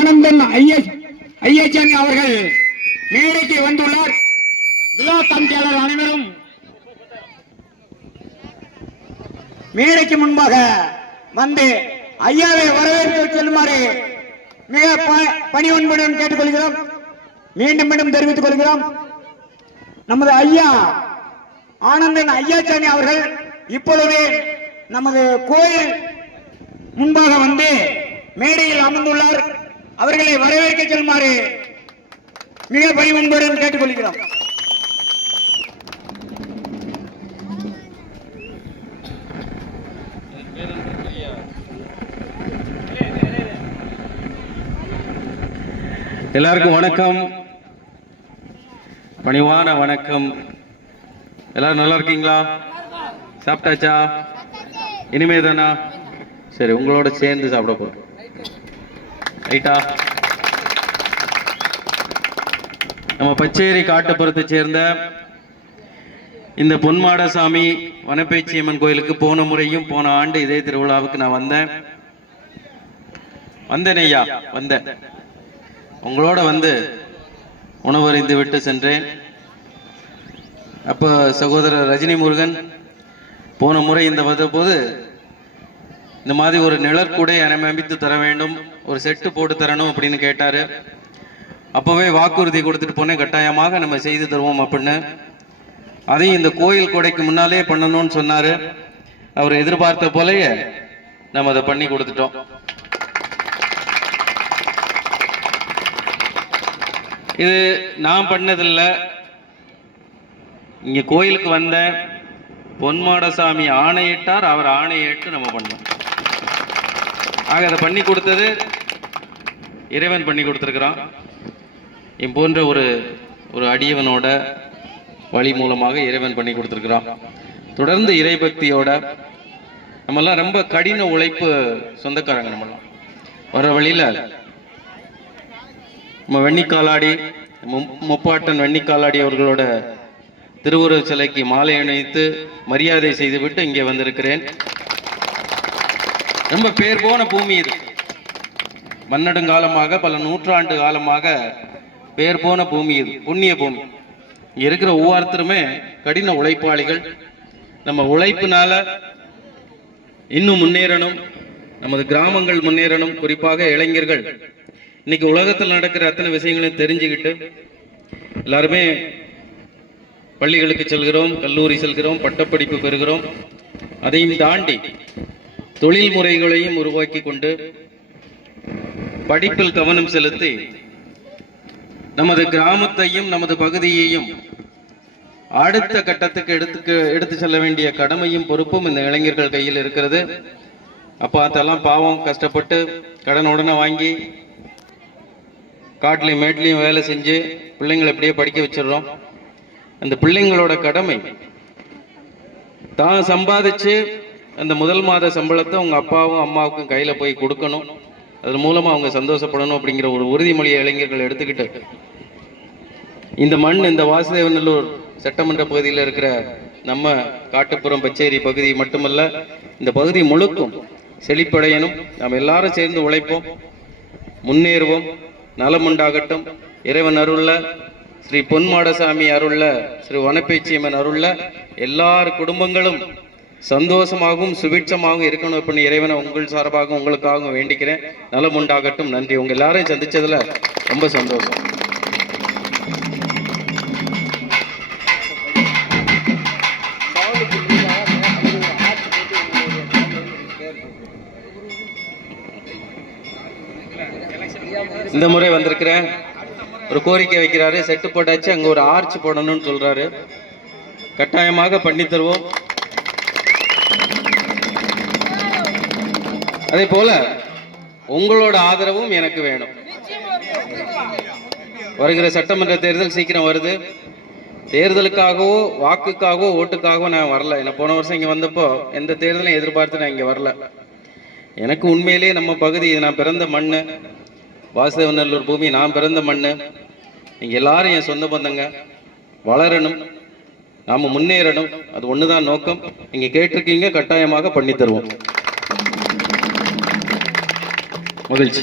ஆனந்தன் ஐயச்சாமி அவர்கள் மேடைக்கு வந்துள்ளார். விழா கமிட்டியாளர் அனைவரும் மேடைக்கு முன்பாக வந்து ஐயாவை வரவேற்று செல்லுமாறு மிக பணிவன்புடன் கேட்டுக்கொள்கிறோம். மீண்டும் மீண்டும் தெரிவித்துக் கொள்கிறோம். நமது ஐயா ஆனந்தன் ஐயாச்சாமி அவர்கள் இப்பொழுது நமது கோயில் முன்பாக வந்து மேடையில் அமர்ந்துள்ளார். அவர்களை வரவேற்க செல்லுமாறு மிக பணிவன்புடன் கேட்டுக்கொள்கிறோம். எல்லாருக்கும் வணக்கம், பணிவான வணக்கம். எல்லாரும் நல்லா இருக்கீங்களா? சாப்பிட்டாச்சா? இனிமே தானா? சரி, உங்களோட சேர்ந்து சாப்பிட போறோம். ரைட்டா? நம்ம பச்சேரி காட்டுப்புறத்தை சேர்ந்த இந்த பொன்மாடசாமி வனப்பேச்சியம்மன் கோயிலுக்கு போன முறையும் போன ஆண்டு இதே திருவிழாவுக்கு நான் வந்தேன் ஐயா, வந்தேன். உங்களோட வந்து உணவறிந்து விட்டு சென்றேன். அப்போ சகோதரர் ரஜினி முருகன் போன முறை இந்த வந்தபோது இந்த மாதிரி ஒரு நிழற்கூடை அமைத்து தர வேண்டும், ஒரு செட்டு போட்டு தரணும் அப்படின்னு கேட்டார். அப்போவே வாக்குறுதி கொடுத்துட்டு போனேன், கட்டாயமாக நம்ம செய்து தருவோம் அப்படின்னு. அதையும் இந்த கோயில் கூடைக்கு முன்னாலே பண்ணணும்னு சொன்னார். அவர் எதிர்பார்த்த போலயே நம்ம அதை பண்ணி கொடுத்துட்டோம். இது நான் பண்ணதில்லை, இங்கே கோயிலுக்கு வந்த பொன்மாடசாமி ஆணையிட்டார், அவர் ஆணையிட்டு நம்ம பண்ணோம். ஆக அதை பண்ணி கொடுத்தது இறைவன் பண்ணி கொடுத்துருக்கிறான். என் போன்ற ஒரு அடியவனோட வழி மூலமாக இறைவன் பண்ணி கொடுத்துருக்கிறான். தொடர்ந்து இறைபக்தியோட நம்மெல்லாம் ரொம்ப கடின உழைப்பு சொந்தக்காரங்க. நம்மளாம் வர வழியில் நம்ம வெண்ணிக்காலாடி முப்பாட்டன் வெண்ணிக்காலாடி அவர்களோட திருவுருவ சிலைக்கு மாலை அணிவித்து மரியாதை செய்துவிட்டு இங்கே வந்திருக்கிறேன். ரொம்ப பேர் போன பூமி இது. மன்னடுங்காலமாக பல நூற்றாண்டு காலமாக பேர் போன பூமி இது, புண்ணிய பூமி. இங்க இருக்கிற ஒவ்வொருத்தருமே கடின உழைப்பாளிகள். நம்ம உழைப்புனால இன்னும் முன்னேறணும், நமது கிராமங்கள் முன்னேறணும். குறிப்பாக இளைஞர்கள் இன்னைக்கு உலகத்தில் நடக்கிற அத்தனை விஷயங்களையும் தெரிஞ்சுக்கிட்டு எல்லாருமே பள்ளிகளுக்கு செல்கிறோம், கல்லூரி செல்கிறோம், பட்டப்படிப்பு பெறுகிறோம். அதையும் தாண்டி தொழில் முறைகளையும் உருவாக்கி கொண்டு படிப்பில் கவனம் செலுத்தி நமது கிராமத்தையும் நமது பகுதியையும் அடுத்த கட்டத்துக்கு எடுத்து செல்ல வேண்டிய கடமையும் பொறுப்பும் இந்த இளைஞர்கள் கையில் இருக்கிறது. அப்போ அதெல்லாம் பாவம் கஷ்டப்பட்டு கடனுடனே வாங்கி காட்டிலையும் மேட்லையும் வேலை செஞ்சு பிள்ளைங்களை எப்படியே படிக்க வச்சிடறோம். அந்த பிள்ளைங்களோட கடமை தான் சம்பாதிச்சு அந்த முதல் மாத சம்பளத்தை அவங்க அப்பாவும் அம்மாவுக்கும் கையில் போய் கொடுக்கணும். அதன் மூலமாக அவங்க சந்தோஷப்படணும் அப்படிங்கிற ஒரு உறுதிமொழியை இளைஞர்கள் எடுத்துக்கிட்டு இந்த மண், இந்த வாசுதேவநல்லூர் சட்டமன்ற பகுதியில் இருக்கிற நம்ம காட்டுப்புறம் பச்சேரி பகுதி மட்டுமல்ல, இந்த பகுதி முழுக்கும் செழிப்படையணும். நாம் எல்லாரும் சேர்ந்து உழைப்போம், முன்னேறுவோம். நலம் உண்டாகட்டும். இறைவன் அருள்ல, ஸ்ரீ பொன்மாடசாமி அருள்ல, ஸ்ரீ வனப்பேச்சியம்மன் அருள்ல எல்லார் குடும்பங்களும் சந்தோஷமாகவும் சுபிட்சமாகவும் இருக்கணும் அப்படின்னு இறைவனை உங்கள் சார்பாக உங்களுக்காகவும் வேண்டிக்கிறேன். நலம் உண்டாகட்டும். நன்றி. உங்க எல்லாரையும் சந்திச்சதுல ரொம்ப சந்தோஷம். இந்த முறை வந்திருக்கிறேன், ஒரு கோரிக்கை வைக்கிறாரு, செட்டு போட்டாச்சு, அங்க ஒரு ஆர்ச் போடணும்னு சொல்றாரு. கட்டாயமாக பண்ணி தருவோம். அதே போல உங்களோட ஆதரவும் எனக்கு வேணும். வருகிற சட்டமன்ற தேர்தல் சீக்கிரம் வருது. தேர்தலுக்காகவோ வாக்குக்காகவோ ஓட்டுக்காகவோ நான் வரல. என்ன போன வருஷம் இங்கே வந்தப்போ எந்த தேர்தலையும் எதிர்பார்த்து நான் இங்கே வரல. எனக்கு உண்மையிலேயே நம்ம பகுதி, நான் பிறந்த மண், வாசுதேவநல்லூர் பூமி, நான் பிறந்த மண். நீங்கள் எல்லாரும் என் சொந்த பந்தங்க. வளரணும், நாம் முன்னேறணும், அது ஒன்று தான் நோக்கம். நீங்கள் கேட்டிருக்கீங்க, கட்டாயமாக பண்ணி தருவோம். மகிழ்ச்சி.